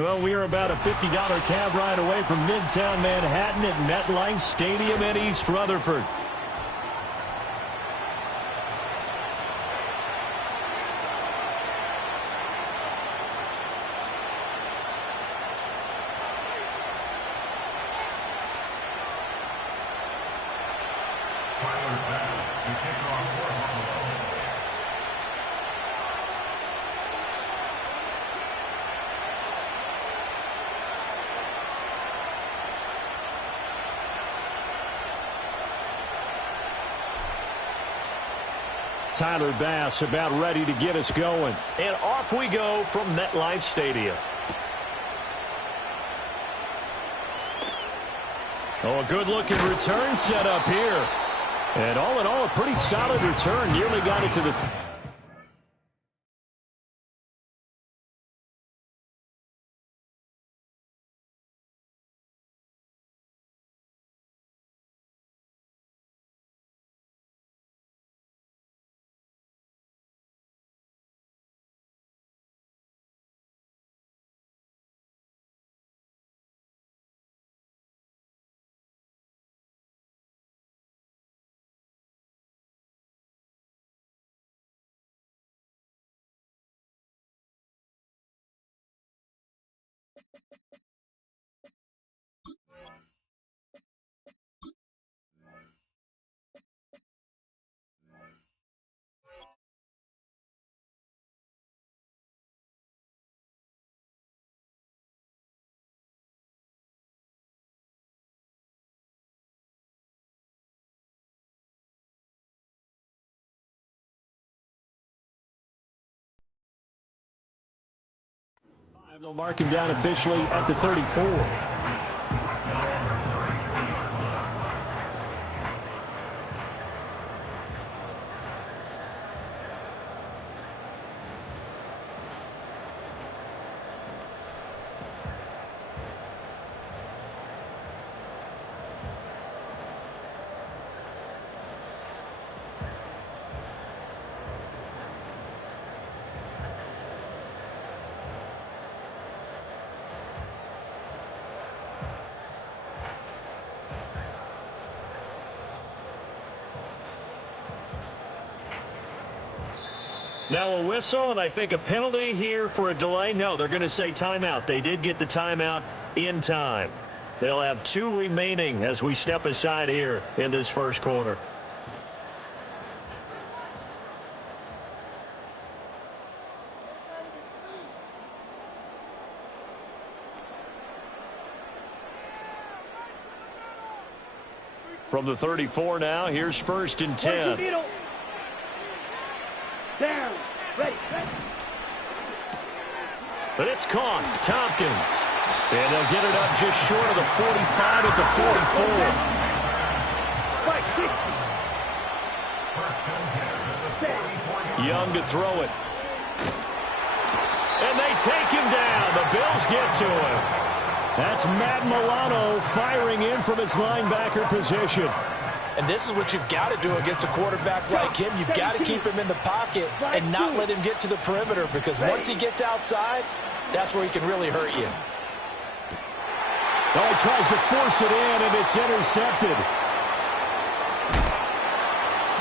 Well, we are about a $50 cab ride away from Midtown Manhattan at MetLife Stadium in East Rutherford. Tyler Bass about ready to get us going. And off we go from MetLife Stadium. Oh, a good-looking return set up here. And all in all, a pretty solid return. Nearly got it to the... They'll mark him down officially at the 34. Now a whistle, and I think a penalty here for a delay. No, they're going to say timeout. They did get the timeout in time. They'll have 2 remaining as we step aside here in this first quarter. From the 34 now, here's 1st and 10. Down. Ready. But it's caught. Tompkins. And they'll get it up just short of the 45 at the 44. Young to throw it. And they take him down. The Bills get to him. That's Matt Milano firing in from his linebacker position. And this is what you've got to do against a quarterback like him. You've got to keep him in the pocket and not let him get to the perimeter, because once he gets outside, that's where he can really hurt you. Oh, he tries to force it in, and it's intercepted.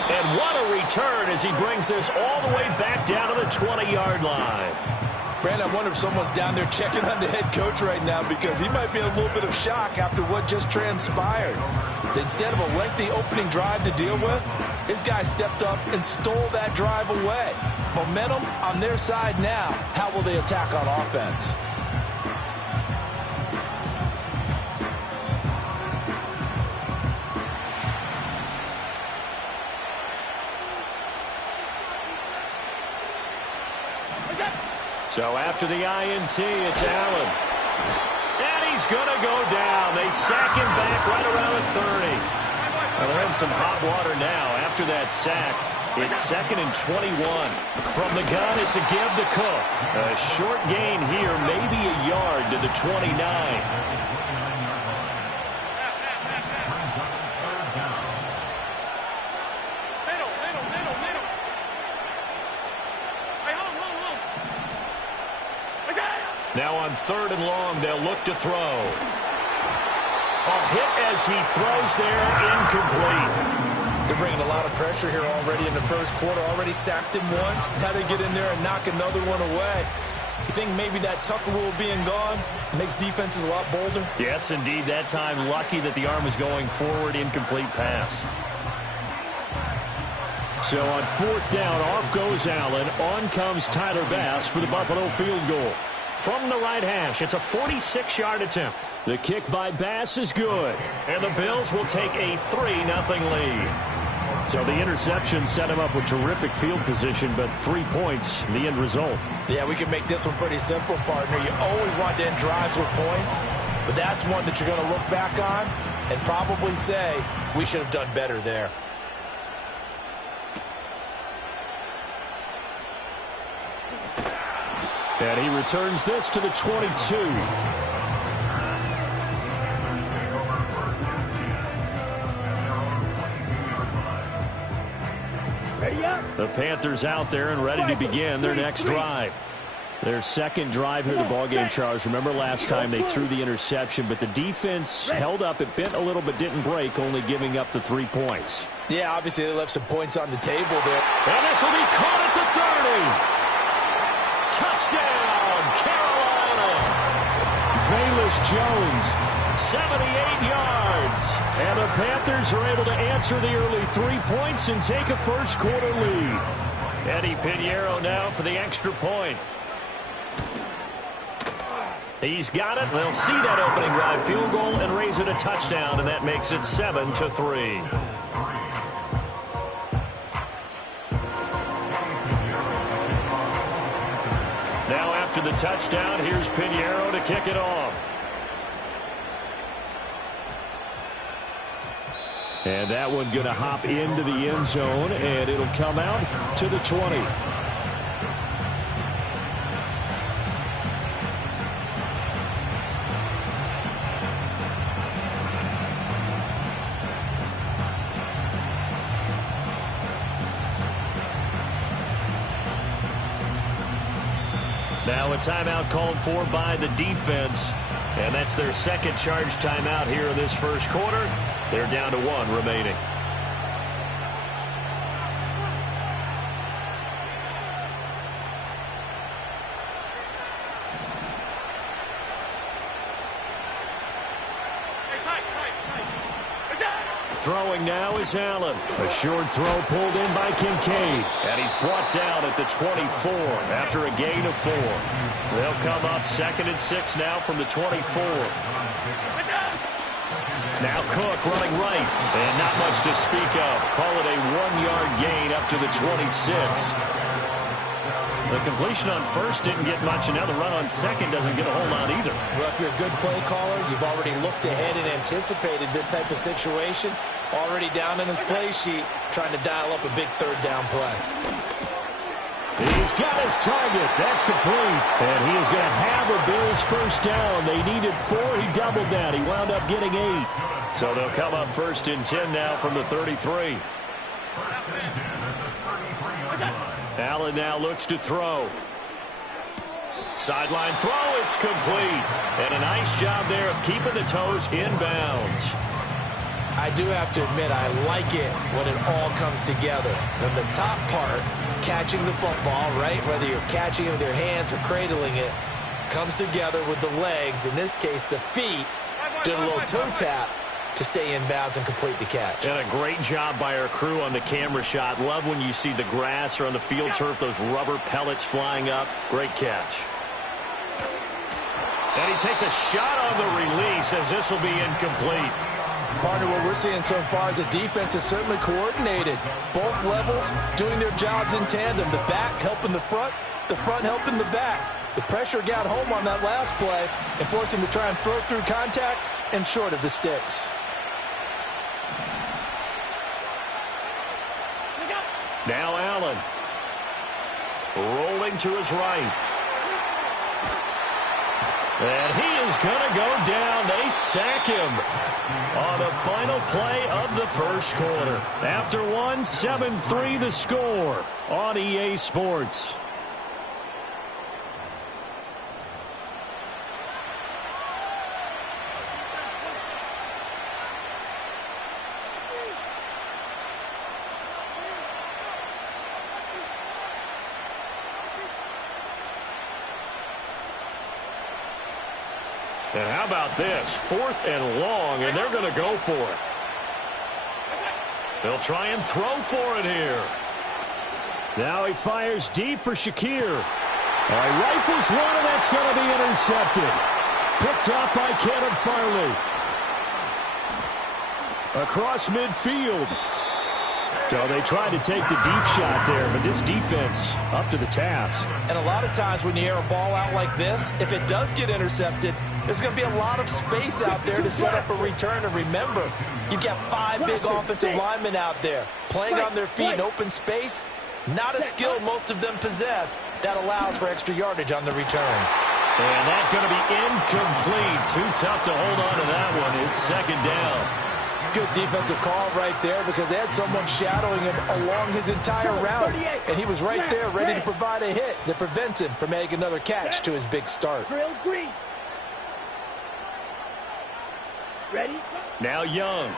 And what a return as he brings this all the way back down to the 20-yard line. Brandon, I wonder if someone's down there checking on the head coach right now, because he might be in a little bit of shock after what just transpired. Instead of a lengthy opening drive to deal with, his guy stepped up and stole that drive away. Momentum on their side now. How will they attack on offense? So after the INT, it's Allen. And he's going to go down. They sack him back right around the 30. Well, they're in some hot water now after that sack. It's 2nd and 21. From the gun, it's a give to Cook. A short gain here, maybe a yard to the 29. Now on 3rd and long, they'll look to throw. A hit as he throws there, incomplete. They're bringing a lot of pressure here already in the first quarter. Already sacked him once. Now they get in there and knock another one away. You think maybe that Tucker rule being gone makes defenses a lot bolder? Yes, indeed. That time, lucky that the arm was going forward, incomplete pass. So on 4th down, off goes Allen. On comes Tyler Bass for the Buffalo field goal. From the right hash, it's a 46-yard attempt. The kick by Bass is good. And the Bills will take a 3-0 lead. So the interception set him up with terrific field position, but 3 points, the end result. Yeah, we can make this one pretty simple, partner. You always want to end drives with points, but that's one that you're going to look back on and probably say, we should have done better there. And he returns this to the 22. The Panthers out there and ready to begin their next drive. Their second drive here, the ballgame, Charles. Remember last time they threw the interception, but the defense held up. It bent a little but didn't break, only giving up the 3 points. Yeah, obviously they left some points on the table there. And this will be caught at the 30. Touchdown, Carolina. Velus Jones, 78 yards. And the Panthers are able to answer the early 3 points and take a first-quarter lead. Eddie Pinheiro now for the extra point. He's got it. They'll see that opening drive field goal and raise it a touchdown, and that makes it 7-3. Now after the touchdown, here's Pinheiro to kick it off. And that one going to hop into the end zone, and it'll come out to the 20. Now a timeout called for by the defense, and that's their second charge timeout here in this first quarter. They're down to 1 remaining. Throwing now is Allen. A short throw pulled in by Kincaid. And he's brought down at the 24 after a gain of 4. They'll come up 2nd and 6 now from the 24. Now Cook running right. And not much to speak of. Call it a 1-yard gain up to the 26. The completion on first didn't get much, and now the run on second doesn't get a whole lot either. Well, if you're a good play caller, you've already looked ahead and anticipated this type of situation. Already down in his play sheet, trying to dial up a big 3rd down play. He's got his target. That's complete. And he is going to have a Bills first down. They needed 4. He doubled that. He wound up getting 8. So they'll come up 1st and 10 now from the 33. Allen now looks to throw. Sideline throw, it's complete. And a nice job there of keeping the toes in bounds. I do have to admit, I like it when it all comes together. When the top part, catching the football, right, whether you're catching it with your hands or cradling it, comes together with the legs, in this case the feet, doing a little toe tap to stay in bounds and complete the catch. And a great job by our crew on the camera shot. Love when you see the grass or on the field turf, those rubber pellets flying up. Great catch. And he takes a shot on the release as this will be incomplete. Partner, what we're seeing so far is the defense is certainly coordinated. Both levels doing their jobs in tandem. The back helping the front helping the back. The pressure got home on that last play and forced him to try and throw through contact and short of the sticks. Now Allen. Rolling to his right. And he is going to go down. They sack him on the final play of the first quarter. After 7-3 the score on EA Sports. And how about this? 4th and long, and they're going to go for it. They'll try and throw for it here. Now he fires deep for Shakir. Rifles one, and that's going to be intercepted. Picked up by Caleb Farley. Across midfield. So they tried to take the deep shot there, but this defense up to the task. And a lot of times when you air a ball out like this, if it does get intercepted, there's going to be a lot of space out there to set up a return. And remember, you've got 5 big offensive linemen out there playing on their feet in open space. Not a skill most of them possess that allows for extra yardage on the return. And that's going to be incomplete. Too tough to hold on to that one. It's 2nd down. Good defensive call right there because they had someone shadowing him along his entire route. And he was right there ready to provide a hit that prevents him from making another catch to his big start. Ready? Now Young.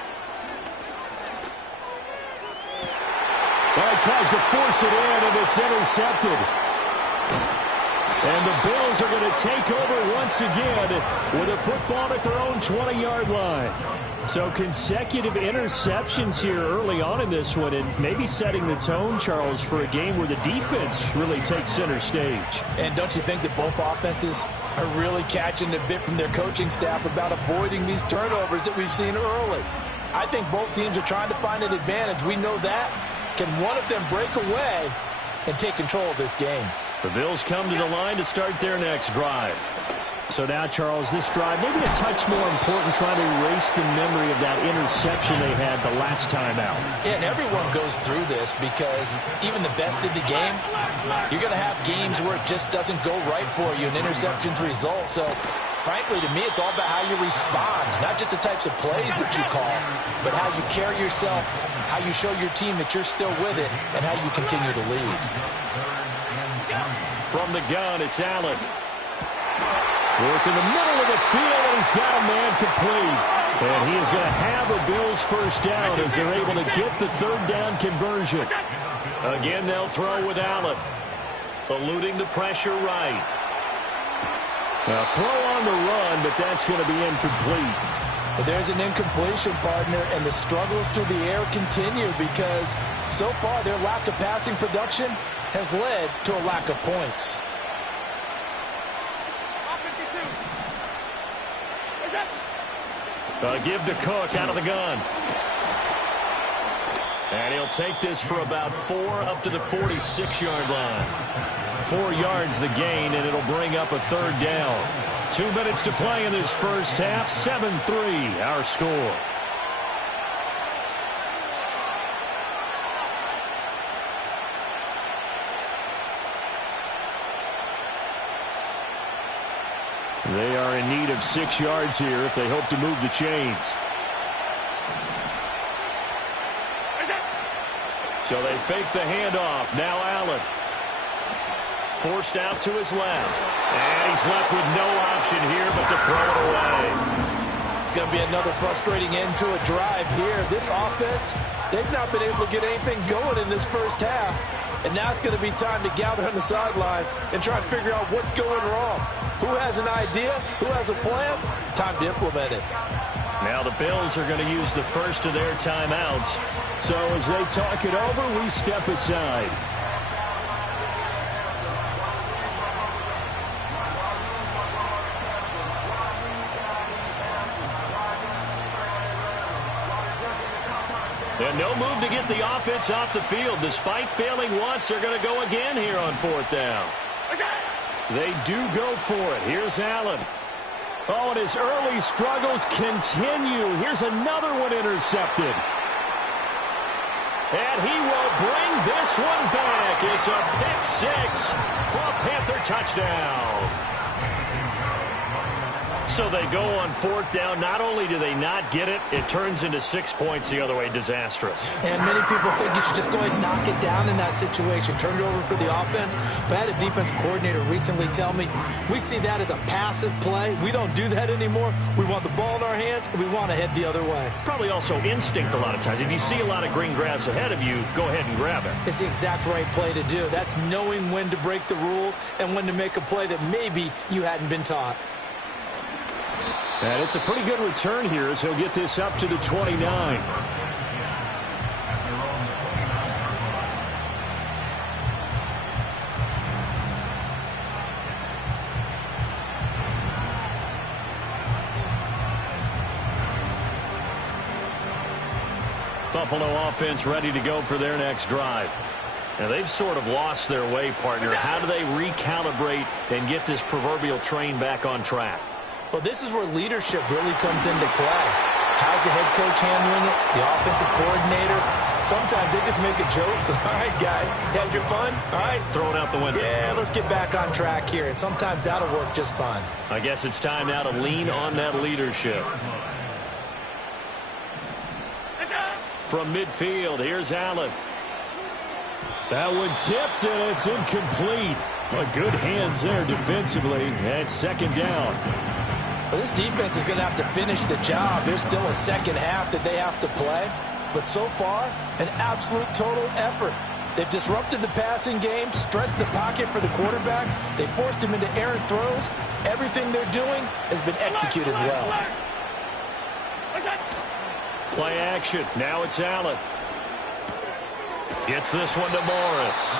Well, he tries to force it in, and it's intercepted. And the Bills are going to take over once again with a football at their own 20-yard line. So consecutive interceptions here early on in this one, and maybe setting the tone, Charles, for a game where the defense really takes center stage. And don't you think that both offenses are really catching a bit from their coaching staff about avoiding these turnovers that we've seen early? I think both teams are trying to find an advantage. We know that. Can one of them break away and take control of this game? The Bills come to the line to start their next drive. So now, Charles, this drive maybe a touch more important, trying to erase the memory of that interception they had the last time out. Yeah, and everyone goes through this because even the best in the game, you're going to have games where it just doesn't go right for you, and interceptions result. So, frankly, to me, it's all about how you respond, not just the types of plays that you call, but how you carry yourself, how you show your team that you're still with it, and how you continue to lead. From the gun, it's Allen. Work in the middle of the field, and he's got a man complete. And he is going to have a Bills first down as they're able to get the 3rd down conversion. Again, they'll throw with Allen. Eluding the pressure right. Now, throw on the run, but that's going to be incomplete. There's an incompletion, partner, and the struggles through the air continue because so far their lack of passing production has led to a lack of points. Give to Cook out of the gun. And he'll take this for about 4 up to the 46-yard line. 4 yards the gain, and it'll bring up a 3rd down. 2 minutes to play in this first half. 7-3 our score. They are in need of 6 yards here if they hope to move the chains. So they fake the handoff. Now Allen. Forced out to his left. And he's left with no option here but to throw it away. It's going to be another frustrating end to a drive here. This offense, they've not been able to get anything going in this first half. And now it's going to be time to gather on the sidelines and try to figure out what's going wrong. Who has an idea? Who has a plan? Time to implement it. Now the Bills are going to use the first of their timeouts. So as they talk it over, we step aside. And no move to get the offense off the field. Despite failing once, they're going to go again here on 4th down. They do go for it. Here's Allen. Oh, and his early struggles continue. Here's another one intercepted. And he will bring this one back. It's a pick 6 for a Panther touchdown. So they go on 4th down. Not only do they not get it, it turns into 6 points the other way. Disastrous. And many people think you should just go ahead and knock it down in that situation. Turn it over for the offense. But I had a defensive coordinator recently tell me, we see that as a passive play. We don't do that anymore. We want the ball in our hands, and we want to head the other way. It's probably also instinct a lot of times. If you see a lot of green grass ahead of you, go ahead and grab it. It's the exact right play to do. That's knowing when to break the rules and when to make a play that maybe you hadn't been taught. And it's a pretty good return here as he'll get this up to the 29. Buffalo offense ready to go for their next drive. Now, they've sort of lost their way, partner. How do they recalibrate and get this proverbial train back on track? Well, this is where leadership really comes into play. How's the head coach handling it? The offensive coordinator? Sometimes they just make a joke. All right, guys, had your fun? All right. Throw it out the window. Yeah, let's get back on track here. And sometimes that'll work just fine. I guess it's time now to lean on that leadership. From midfield, here's Allen. That one tipped, and it's incomplete. Well, good hands there defensively, and second down. Well, this defense is going to have to finish the job. There's still a second half that they have to play. But so far, an absolute total effort. They've disrupted the passing game, stressed the pocket for the quarterback. They forced him into errant throws. Everything they're doing has been executed well. Play action. Now it's Allen. Gets this one to Morris.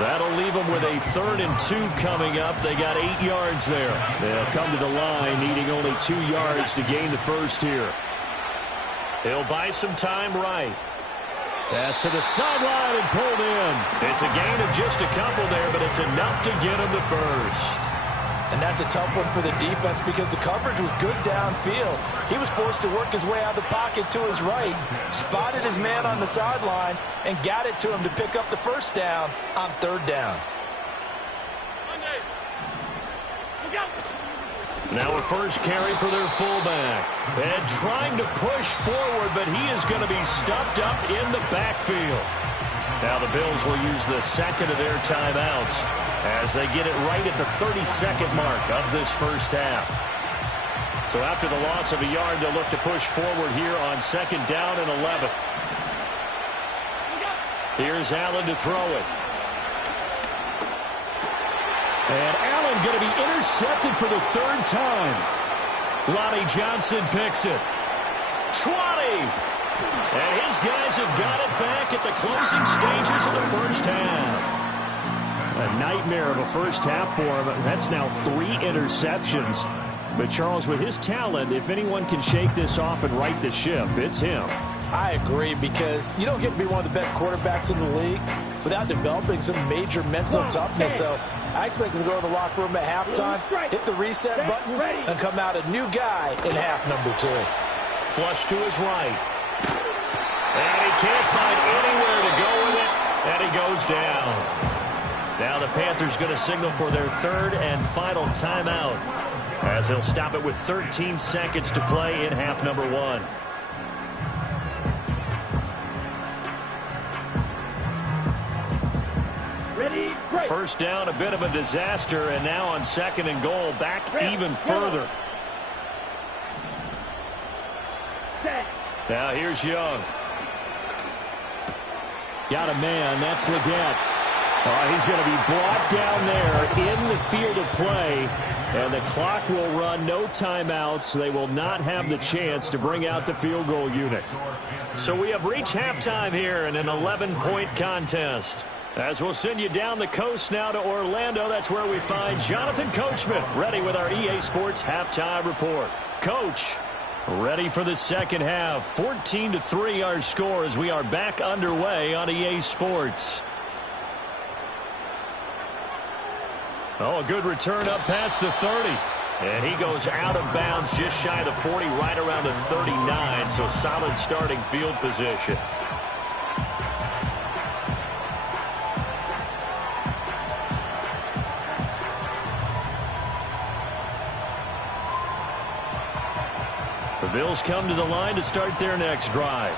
That'll leave them with a 3rd and 2 coming up. They got 8 yards there. They'll come to the line needing only 2 yards to gain the first here. He'll buy some time right. Pass to the sideline and pulled in. It's a gain of just a couple there, but it's enough to get him the first. And that's a tough one for the defense because the coverage was good downfield. He was forced to work his way out of the pocket to his right, spotted his man on the sideline, and got it to him to pick up the first down on 3rd down. Now a first carry for their fullback. And trying to push forward, but he is going to be stuffed up in the backfield. Now the Bills will use the second of their timeouts as they get it right at the 32nd mark of this first half. So after the loss of a yard, they'll look to push forward here on 2nd down and 11. Here's Allen to throw it. And Allen going to be intercepted for the 3rd time. Lonnie Johnson picks it. 20! And his guys have got it back at the closing stages of the first half. A nightmare of a first half for him. That's now 3 interceptions. But Charles, with his talent, if anyone can shake this off and right the ship, it's him. I agree, because you don't get to be one of the best quarterbacks in the league without developing some major mental toughness. So I expect him to go in the locker room at halftime, hit the reset button, and come out a new guy in half number 2. Flush to his right. And he can't find anywhere to go with it, and he goes down. Now the Panthers going to signal for their 3rd and final timeout as they'll stop it with 13 seconds to play in half number 1. Ready, break. First down, a bit of a disaster, and now on 2nd and goal, back even further. Now here's Young. Got a man, that's Leggett. He's going to be brought down there in the field of play, and the clock will run. No timeouts. They will not have the chance to bring out the field goal unit. So we have reached halftime here in an 11-point contest. As we'll send you down the coast now to Orlando, that's where we find Jonathan Coachman ready with our EA Sports halftime report. Coach, ready for the second half. 14-3 our score as we are back underway on EA Sports. Oh, a good return up past the 30. And he goes out of bounds just shy of the 40, right around the 39. So solid starting field position. The Bills come to the line to start their next drive.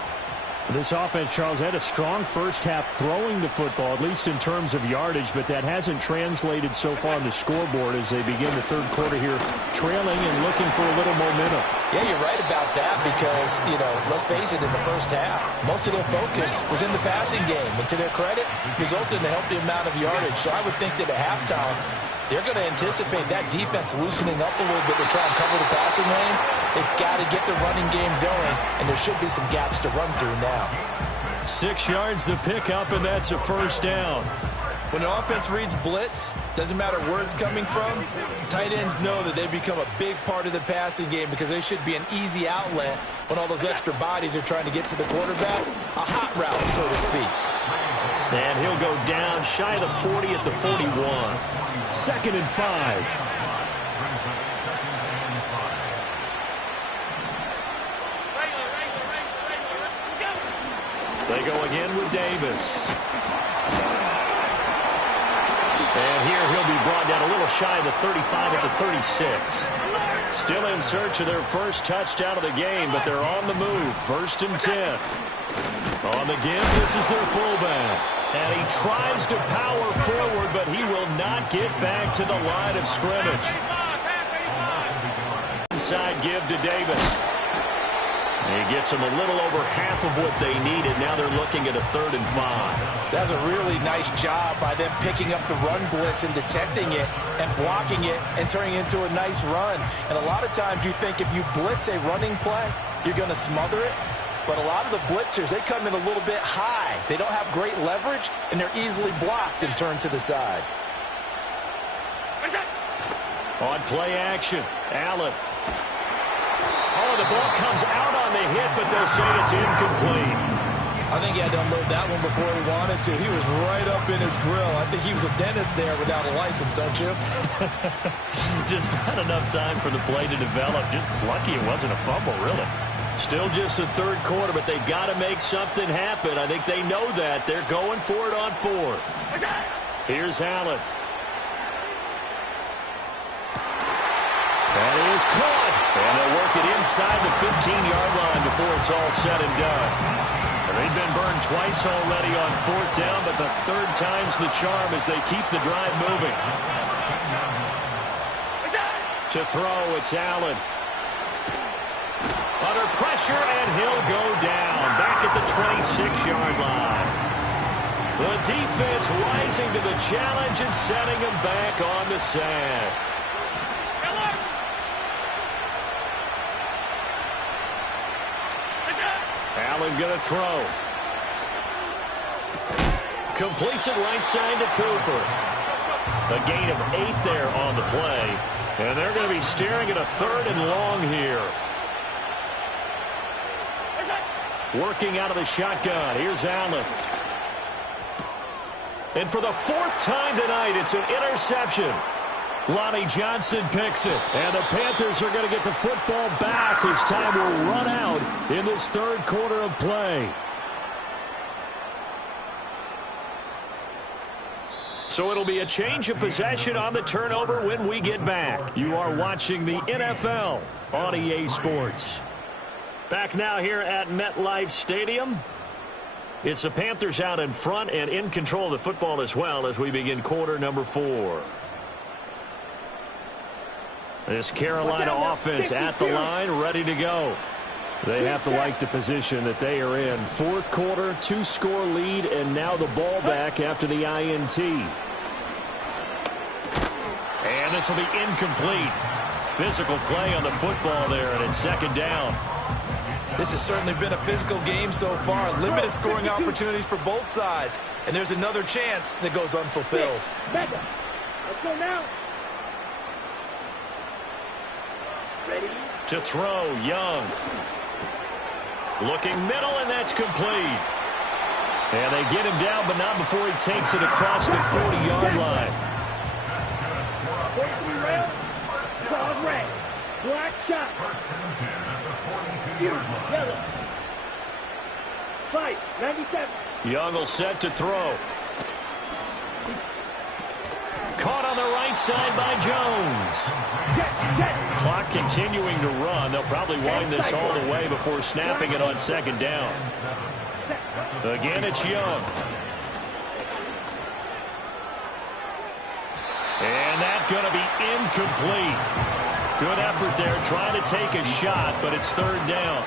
This offense, Charles, had a strong first half throwing the football, at least in terms of yardage, but that hasn't translated so far on the scoreboard as they begin the 3rd quarter here, trailing and looking for a little momentum. Yeah, you're right about that because, let's face it, in the first half, most of their focus was in the passing game. And to their credit, resulted in a healthy amount of yardage. So I would think that at halftime, They're going to anticipate that defense loosening up a little bit to try and cover the passing lanes. They've got to get the running game going, and there should be some gaps to run through now. 6 yards the pickup, and that's a first down. When the offense reads blitz, doesn't matter where it's coming from, tight ends know that they become a big part of the passing game because they should be an easy outlet when all those extra bodies are trying to get to the quarterback. A hot route, so to speak. And he'll go down shy of the 40 at the 41. 2nd and 5. They go again with Davis. And here he'll be brought down a little shy of the 35 at the 36. Still in search of their first touchdown of the game, but they're on the move. 1st and 10. On the give, this is their fullback. And he tries to power forward, but he will not get back to the line of scrimmage. Inside give to Davis. He gets them a little over half of what they needed. Now they're looking at a 3rd and 5. That's a really nice job by them picking up the run blitz and detecting it and blocking it and turning it into a nice run. And a lot of times you think if you blitz a running play, you're going to smother it. But a lot of the blitzers, they come in a little bit high. They don't have great leverage, and they're easily blocked and turned to the side. On play action, Allen. Oh, the ball comes out on the hit, but they'll say it's incomplete. I think he had to unload that one before he wanted to. He was right up in his grill. I think he was a dentist there without a license, don't you? Just not enough time for the play to develop. Just lucky it wasn't a fumble, really. Still just the 3rd quarter, but they've got to make something happen. I think they know that. They're going for it on 4th. Here's Allen. That is caught. And they'll work it inside the 15-yard line before it's all said and done. They've been burned twice already on 4th down, but the 3rd time's the charm as they keep the drive moving. To throw, it's Allen. Under pressure, and he'll go down. Back at the 26-yard line. The defense rising to the challenge and setting him back on the sack. Allen going to throw. Completes it right side to Cooper. A gain of 8 there on the play. And they're going to be staring at a 3rd and long here. Working out of the shotgun. Here's Allen. And for the 4th time tonight, it's an interception. Lonnie Johnson picks it. And the Panthers are going to get the football back as time will run out in this 3rd quarter of play. So it'll be a change of possession on the turnover when we get back. You are watching the NFL on EA Sports. Back now here at MetLife Stadium. It's the Panthers out in front and in control of the football as well as we begin quarter number 4. This Carolina offense at the line, ready to go. They have to like the position that they are in. 4th quarter, 2-score lead, and now the ball back after the INT. And this will be incomplete. Physical play on the football there, and it's 2nd down. This has certainly been a physical game so far. Limited scoring opportunities for both sides. And there's another chance that goes unfulfilled. Let's go now. Ready? To throw, Young. Looking middle, and that's complete. And they get him down, but not before he takes it across the 40-yard line. 43 rail. Cloud red. Black shot. Yellow. 5, 97. Young will set to throw. Caught on the right side by Jones. Clock continuing to run. They'll probably wind this all the way before snapping it on 2nd down. Again, it's Young. And that's going to be incomplete. Good effort there, trying to take a shot, but it's 3rd down.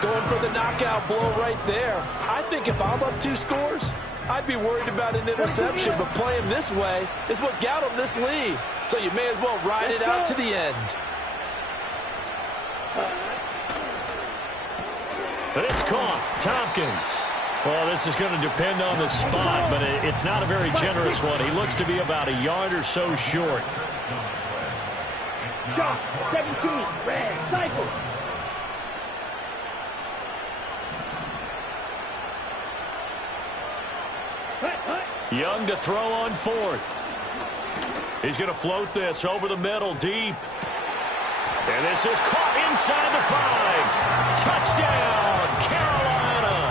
Going for the knockout blow right there. I think if I'm up 2 scores, I'd be worried about an interception, but playing this way is what got him this lead. So you may as well ride it out to the end. But it's caught. Tompkins. Well, this is going to depend on the spot, but it's not a very generous one. He looks to be about a yard or so short. Shot, 17, red, cycle. Young to throw on fourth. He's going to float this over the middle deep. And this is caught inside the 5. Touchdown, Carolina.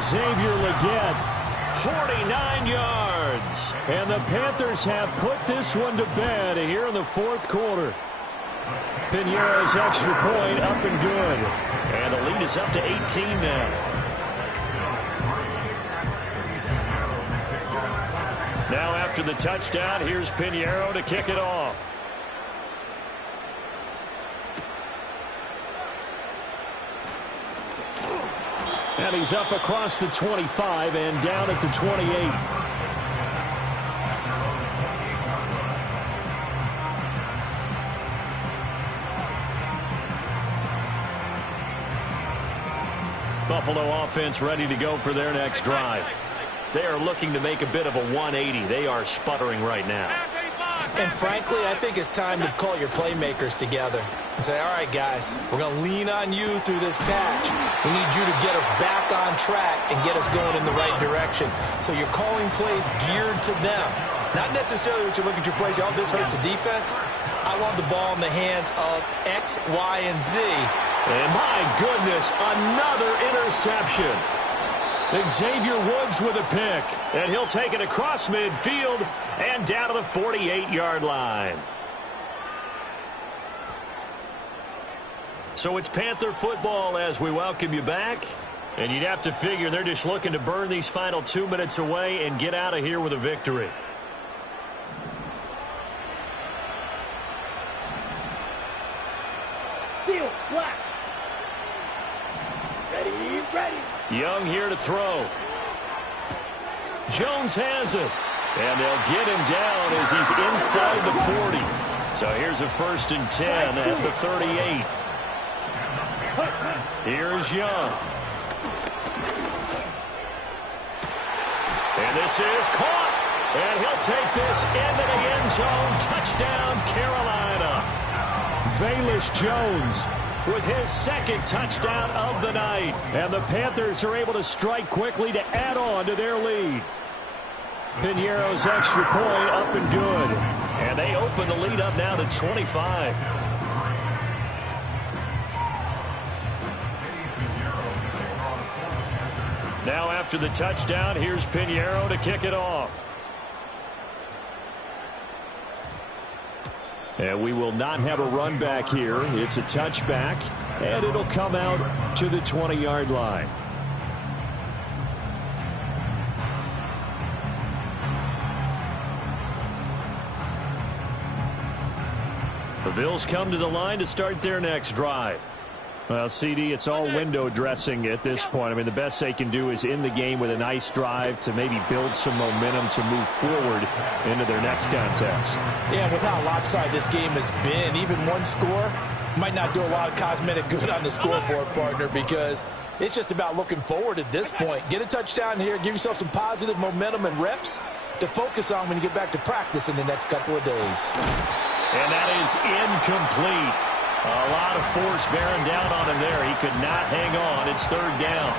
Xavier Legette, 49 yards. And the Panthers have put this one to bed here in the fourth quarter. Piñeiro's extra point up and good. And the lead is up to 18 now. Now after the touchdown, here's Piñeiro to kick it off. And he's up across the 25 and down at the 28. Buffalo offense ready to go for their next drive. They are looking to make a bit of a 180. They are sputtering right now. And frankly, I think it's time to call your playmakers together and say, all right, guys, we're going to lean on you through this patch. We need you to get us back on track and get us going in the right direction. So you're calling plays geared to them. Not necessarily what you look at your plays, oh, this hurts the defense. I want the ball in the hands of X, Y, and Z. And my goodness, another interception. Xavier Woods with a pick, and he'll take it across midfield and down to the 48-yard line. So it's Panther football as we welcome you back. And you'd have to figure they're just looking to burn these final 2 minutes away and get out of here with a victory. Field, black. Ready, ready. Young here to throw. Jones has it. And they'll get him down as he's inside the 40. So here's a 1st and 10 at the 38. Here's Young. And this is caught. And he'll take this into the end zone. Touchdown, Carolina. Velus Jones with his 2nd touchdown of the night. And the Panthers are able to strike quickly to add on to their lead. Piñeiro's extra point up and good. And they open the lead up now to 25. Now after the touchdown, here's Piñeiro to kick it off. And we will not have a run back here. It's a touchback, and it'll come out to the 20-yard line. The Bills come to the line to start their next drive. Well, CD, it's all window dressing at this point. I mean, the best they can do is in the game with a nice drive to maybe build some momentum to move forward into their next contest. Yeah, with how lopsided this game has been, even one score might not do a lot of cosmetic good on the scoreboard, partner, because it's just about looking forward at this point. Get a touchdown here, give yourself some positive momentum and reps to focus on when you get back to practice in the next couple of days. And that is incomplete. A lot of force bearing down on him there. He could not hang on. It's 3rd down.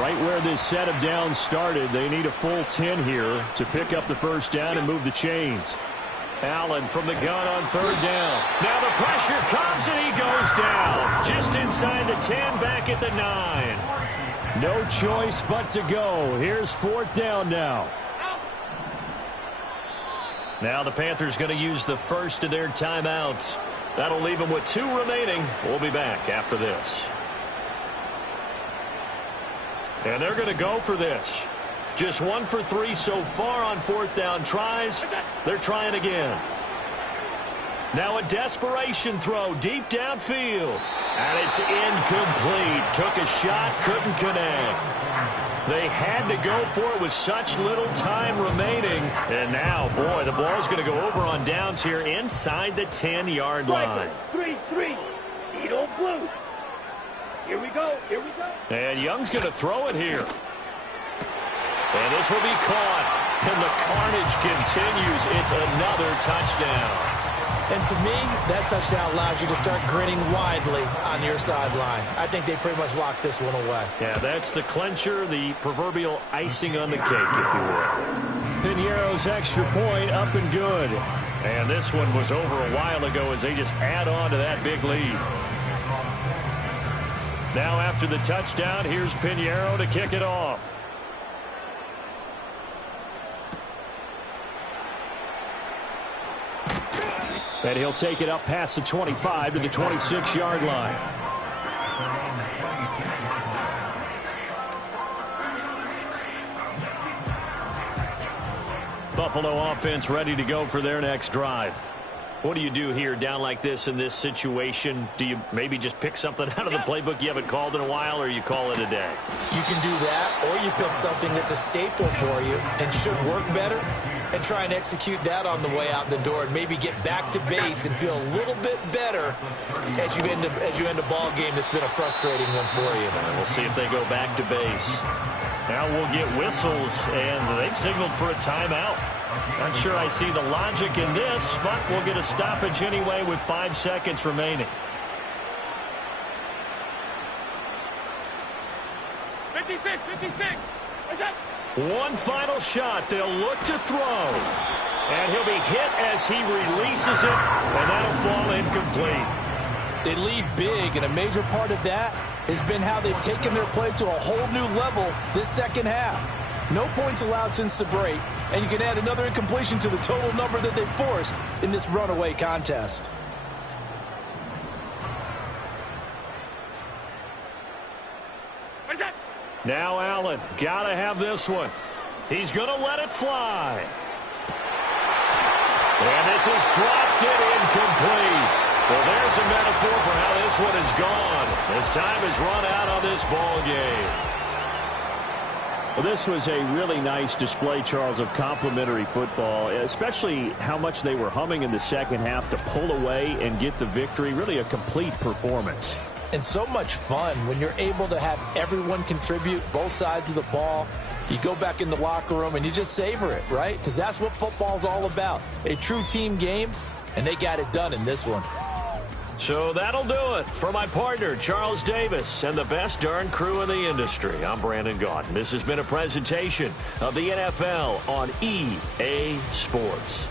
Right where this set of downs started, they need a full 10 here to pick up the 1st down and move the chains. Allen from the gun on 3rd down. Now the pressure comes and he goes down. Just inside the 10, back at the 9. No choice but to go. Here's 4th down now. Now the Panthers going to use the first of their timeouts. That'll leave them with 2 remaining. We'll be back after this. And they're going to go for this. Just 1 for 3 so far on 4th down tries. They're trying again. Now a desperation throw deep downfield. And it's incomplete. Took a shot, couldn't connect. They had to go for it with such little time remaining. And now, boy, the ball's going to go over on downs here inside the 10-yard line. 3-3. Edo blue. Here we go. Here we go. And Young's going to throw it here. And this will be caught. And the carnage continues. It's another touchdown. And to me, that touchdown allows you to start grinning widely on your sideline. I think they pretty much locked this one away. Yeah, that's the clincher, the proverbial icing on the cake, if you will. Piñeiro's extra point up and good. And this one was over a while ago as they just add on to that big lead. Now after the touchdown, here's Piñeiro to kick it off. And he'll take it up past the 25 to the 26-yard line. Buffalo offense ready to go for their next drive. What do you do here down like this in this situation? Do you maybe just pick something out of the playbook you haven't called in a while, or you call it a day? You can do that, or you pick something that's a staple for you and should work better and try and execute that on the way out the door and maybe get back to base and feel a little bit better as you end a ball game that's been a frustrating one for you. And we'll see if they go back to base. Now we'll get whistles, and they've signaled for a timeout. Not sure I see the logic in this, but we'll get a stoppage anyway with 5 seconds remaining. 56. What's up? One final shot. They'll look to throw. And he'll be hit as he releases it, and that'll fall incomplete. They lead big, and a major part of that has been how they've taken their play to a whole new level this second half. No points allowed since the break, and you can add another incompletion to the total number that they've forced in this runaway contest. What's up? Now Allen, gotta have this one. He's gonna let it fly. And this is dropped it incomplete. Well, there's a metaphor for how this one is gone. As time has run out on this ball game. Well, this was a really nice display, Charles, of complimentary football, especially how much they were humming in the second half to pull away and get the victory. Really a complete performance. And so much fun when you're able to have everyone contribute both sides of the ball. You go back in the locker room and you just savor it, right? Because that's what football's all about. A true team game, and they got it done in this one. So that'll do it for my partner, Charles Davis, and the best darn crew in the industry. I'm Brandon Gaudin. This has been a presentation of the NFL on EA Sports.